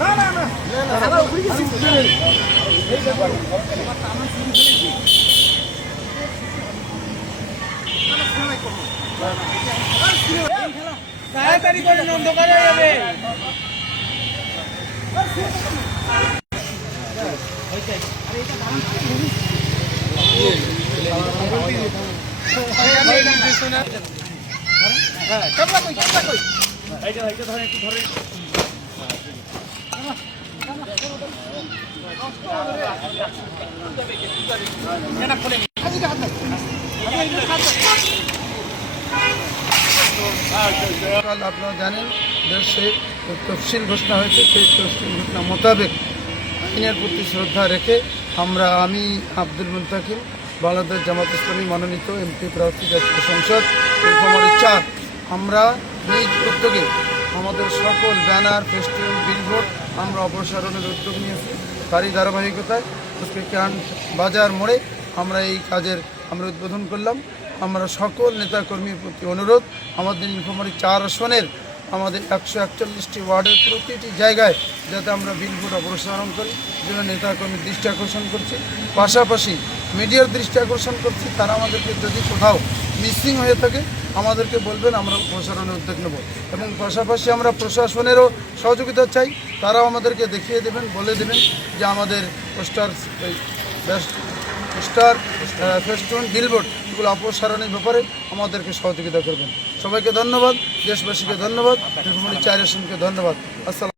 না না না তাড়াতাড়ি করে অন্ধকার হয়ে যাবে আপনারা জানেন, দেশে তফসিল ঘোষণা হয়েছে, সেই তফসিল ঘোষণা মোতাবেক আইনের প্রতি শ্রদ্ধা রেখে আমরা, আমি, আব্দুল মুন্তাকিম, বাংলাদেশ জামাত ইসলামী মনোনীত এমপি প্রার্থী জাতীয় সংসদ আমরা নিজ উদ্যোগে আমাদের সকল ব্যানার, ফেস্টিভ্যাল, বিলবোর্ড আমরা অপসারণের উদ্যোগ নিয়েছি। তারই ধারাবাহিকতায় আজকে ক্যান বাজার মোড়ে আমরা এই কাজের আমরা উদ্বোধন করলাম। আমরা সকল নেতাকর্মীর প্রতি অনুরোধ, আমাদের নীলফামারী চার আসনের আমাদের একশো একচল্লিশটি ওয়ার্ডের প্রতিটি জায়গায় যাতে আমরা বিলবোর্ড অপসারণ করি। যেন নেতাকর্মীর দৃষ্টি আকর্ষণ করছি। পাশাপাশি মিডিয়ার দৃষ্টি আকর্ষণ করছি, তারা আমাদেরকে যদি কোথাও মিসিং হয়ে থাকে, আমাদেরকে বলবেন, আমরা প্রসারণের উদ্যোগ নেব। এবং পাশাপাশি আমরা প্রশাসনেরও সহযোগিতা চাই, তারাও আমাদেরকে দেখিয়ে দেবেন, বলে দেবেন যে আমাদের পোস্টার, এই ব্যাস- স্টার ফেস্টুন, বিলবোর্ড, এগুলো অপসারণের ব্যাপারে আমাদেরকে সহযোগিতা করবেন। সবাইকে ধন্যবাদ, দেশবাসীকে ধন্যবাদ নীলফামারী চার আসনকে ধন্যবাদ। আসসালাম।